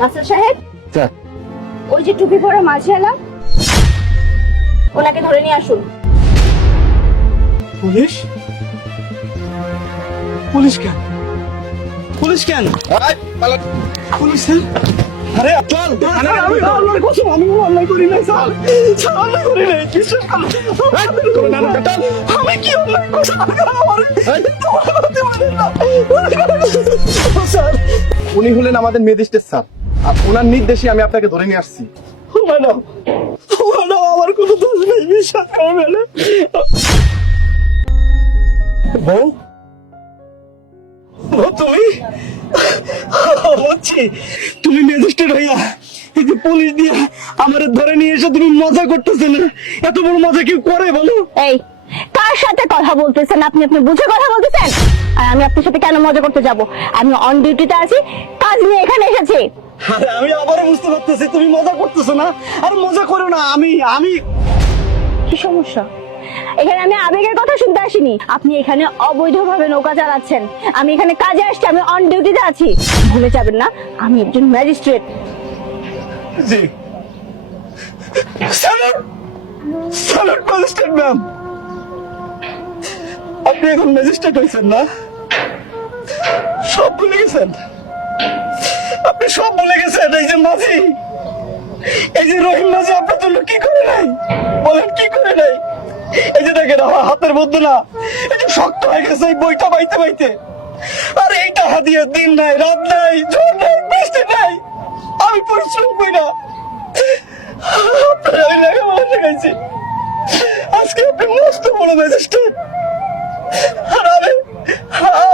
রাসেল সাহেব? স্যার। ওই যে টুপি পরা মাঝে এলাম ওনাকে ধরে নিয়ে আসুন। পুলিশ? পুলিশ কেন? পুলিশ কেন? পুলিশ স্যার আরে চল। আমি অন্যায় করছি আমি অন্যায় করি নাই স্যার। স্যার অন্যায় করি নাই বিশ্বাস করুন আমি কি অন্যায় করছি? উনি হলেন আমাদের ম্যাজিস্ট্রেট স্যার। আর ওনার নির্দেশে আমি আপনাকে ধরে নিয়ে আসছি। ম্যাডাম ম্যাডাম আমার কোনো দোষ নেই বিশ্বাস করো ম্যাডাম বউ? তুমি? বলছি তুমি ম্যাজিস্ট্রেট হইয়া এই যে পুলিশ দিয়া আমার ধরে নিয়ে এসে তুমি মজা করতেছে না? এত বড় মজা কেউ করে বলো। এই কার সাথে কথা বলতেছেন আপনি? আপনি বুঝে কথা বলতেছেন? আর আমি আপনার সাথে কেন মজা করতে যাব? আমি অন ডিউটিতে আছি কাজ নিয়ে এখানে এসেছি। আরে আমি আবারও বুঝতে পারতেছি তুমি মজা করতেছো না? আর মজা করো না আমি আমি কি সমস্যা? এখানে আমি আবেগের কথা শুনতে আসিনি। আপনি এখানে অবৈধভাবে নৌকা চালাচ্ছেন। আমি এখানে কাজে আসছি আমি অন ডিউটিতে আছি। ভুলে যাবেন না আমি একজন magistrate ji. Salute! Salute magistrate ma'am আপনি এখন ম্যাজিস্ট্রেট হয়েছেন না? সব ভুলে গেছেন? আপনি সব ভুলে গেছেন, এই যে মাঝি। এই যে রহিম মাঝি, আপনার জন্য কি করে নাই? বলেন, কি করে নাই? এই যে দেখেন, আমার হাতের মধ্যে না এই যে শক্ত হয়ে গেছে এই বইটা বাইতে বাইতে। আর এইটা হাতিয়ে দিন নাই, রাত নাই, ঝড় নাই, বৃষ্টি নাই। আমি পরিশ্রম করি না। আমি আজকে আপনি মস্ত বড় ম্যাজিস্ট্রেট আর আমি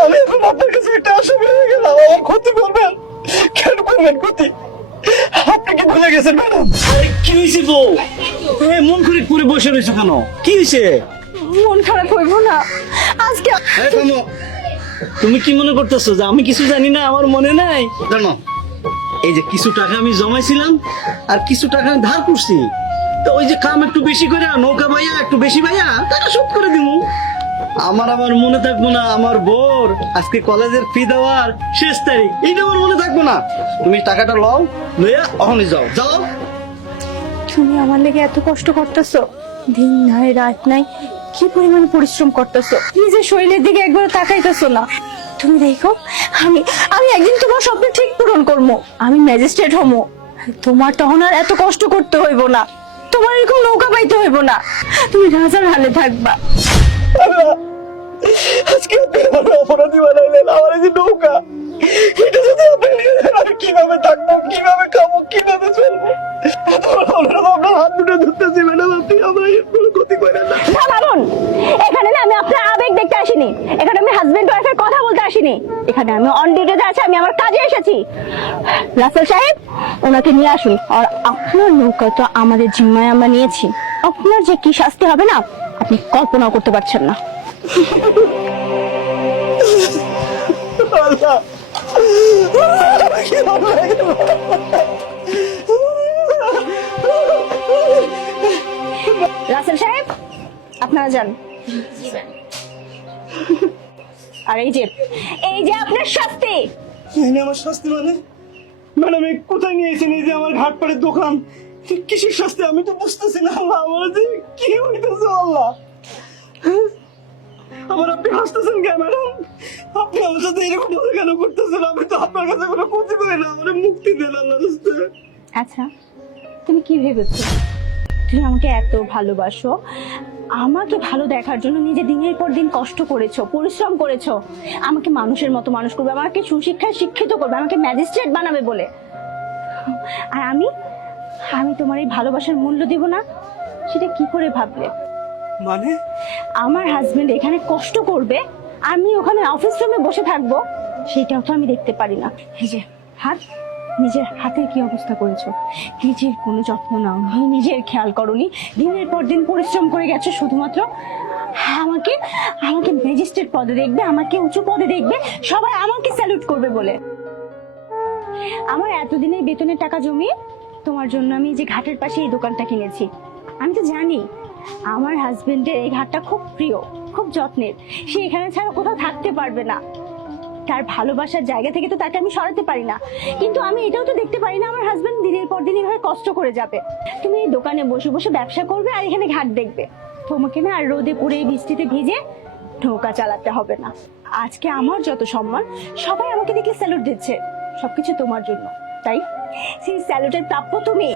আমি এখন আপনার কাছে একটা আসামি হয়ে গেলাম, আমার ক্ষতি করবেন। কেন করবেন ক্ষতি আপনি কি ভুলে গেছেন ম্যাডাম। কি হয়েছে এ, মন করে করে বসে রয়েছো কেন? কি হয়েছে? মন খারাপ হইব না। আজকে থামো। তুমি কি মনে করতেছো যে আমি কিছু জানি না? আমার মনে নাই? জানো এই যে কিছু টাকা আমি জমাইছিলাম আর কিছু টাকা আমি ধার করছি। তো ওই যে কাম একটু বেশি করে নৌকা ভাইয়া একটু বেশি ভাইয়া টাকা শোধ করে দিমু। আমার আবার মনে থাকব না, আমার বোর। আজকে কলেজের ফি দেওয়ার শেষ তারিখ। এইটা আমার মনে থাকব না। তুমি টাকাটা লও, লইয়া অহনি যাও। যাও। তুমি আমার লেগে এত কষ্ট করতেছো। দিন নাই, রাত নাই, কি পরিমাণে পরিশ্রম করতেছো? নিজের শরীরের দিকে একবার তাকাইতেছো না। তুমি দেখো, আমি আমি একদিন তোমার স্বপ্ন ঠিক পূরণ করব। আমি ম্যাজিস্ট্রেট হমো তোমার তখন আর এত কষ্ট করতে হইব না। তোমার এরকম নৌকা পাইতে হইব না। তুমি রাজার হালে থাকবা। আজকে আপনি অপরাধী বানাইলেন, আমার এই যে নৌকা, এটা যদি আপনি আমি কীভাবে থাকব কীভাবে খাব, কীভাবে চলবো? আবেগ দেখতে আসিনি। এখানে আমি হাজবেন্ড ওয়াইফের কথা বলতে আসিনি। এখানে আমি অন ডিউটিতে আছি, আমি আমার কাজে এসেছি। রাসেল সাহেব, ওনাকে নিয়ে আসুন। আর আপনার নৌকা তো আমাদের জিম্মায় আমরা নিয়েছি। আপনার যে কি শাস্তি হবে না আপনি কল্পনাও করতে পারছেন না। রাসেল সাহেব আপনারা যান। আর এই যে এই যে আপনার শাস্তি। আমার শাস্তি মানে? ম্যাডাম এই কোথায় নিয়েছেন এই যে আমার ঘাট পাড়ের দোকান। কিসের শাস্তি? আমি তো বুঝতেছি না আল্লাহ আমার যে কি হইতেছে আল্লাহ? হ্যাঁ? আমার আপনি হাসতেছেন কেন ম্যাডাম? আপনি আমার সাথে এরকম ভাবে কেন করতেছেন? আমি তো আপনার কাছে কোনো ক্ষতি করি না, আমার মুক্তি দেন আল্লাহ আচ্ছা তুমি কি ভেবেছো? তুমি আমাকে এত ভালোবাসো আমাকে ভালো দেখার জন্য নিজে দিনের পর দিন কষ্ট করেছ, পরিশ্রম করেছ। আমাকে মানুষের মতো মানুষ করবে, আমাকে সুশিক্ষায় শিক্ষিত করবে, আমাকে ম্যাজিস্ট্রেট বানাবে বলে। আর আমি আমি তোমার এই ভালোবাসার মূল্য দিব না? সেটা কি করে ভাবলে? মানে? আমার হাজবেন্ড এখানে কষ্ট করবে আমি ওখানে অফিস রুমে বসে থাকব সেটাও তো আমি দেখতে পারি না। এই যে হাত নিজের হাতের কি অবস্থা করেছ? নিজের কোনো যত্ন নাও নিজের খেয়াল করনি। দিনের পর দিন পরিশ্রম করে গেছো শুধুমাত্র। আমাকে আমাকে ম্যাজিস্ট্রেট পদে দেখবে আমাকে উঁচু পদে দেখবে সবাই আমাকে স্যালুট করবে বলে। আমার এতদিনের বেতনের টাকা জমিয়ে তোমার জন্য আমি যে ঘাটের পাশে এই দোকানটা কিনেছি। আমি তো জানি, আমার হাজবেন্ডের এই ঘাটটা খুব প্রিয়, খুব যত্নের। সে এখানে ছাড়া কোথাও থাকতে পারবে না। তার ভালোবাসার জায়গা থেকে তো তাকে আমি সরাতে পারি না। কিন্তু আমি এটাও তো দেখতে পারি না, আমার হাজবেন্ড দিনের পর দিন এভাবে কষ্ট করে যাবে। তুমি এই দোকানে বসে বসে ব্যবসা করবে আর এখানে ঘাট দেখবে। তোমাকে না আর রোদে পুড়ে বৃষ্টিতে ভিজে ঢোকা চালাতে হবে না। আজকে আমার যত সম্মান, সবাই আমাকে দেখে স্যালুট দিচ্ছে। সবকিছু তোমার জন্য। তাই সেই স্যালুটের প্রাপ্য তুমি।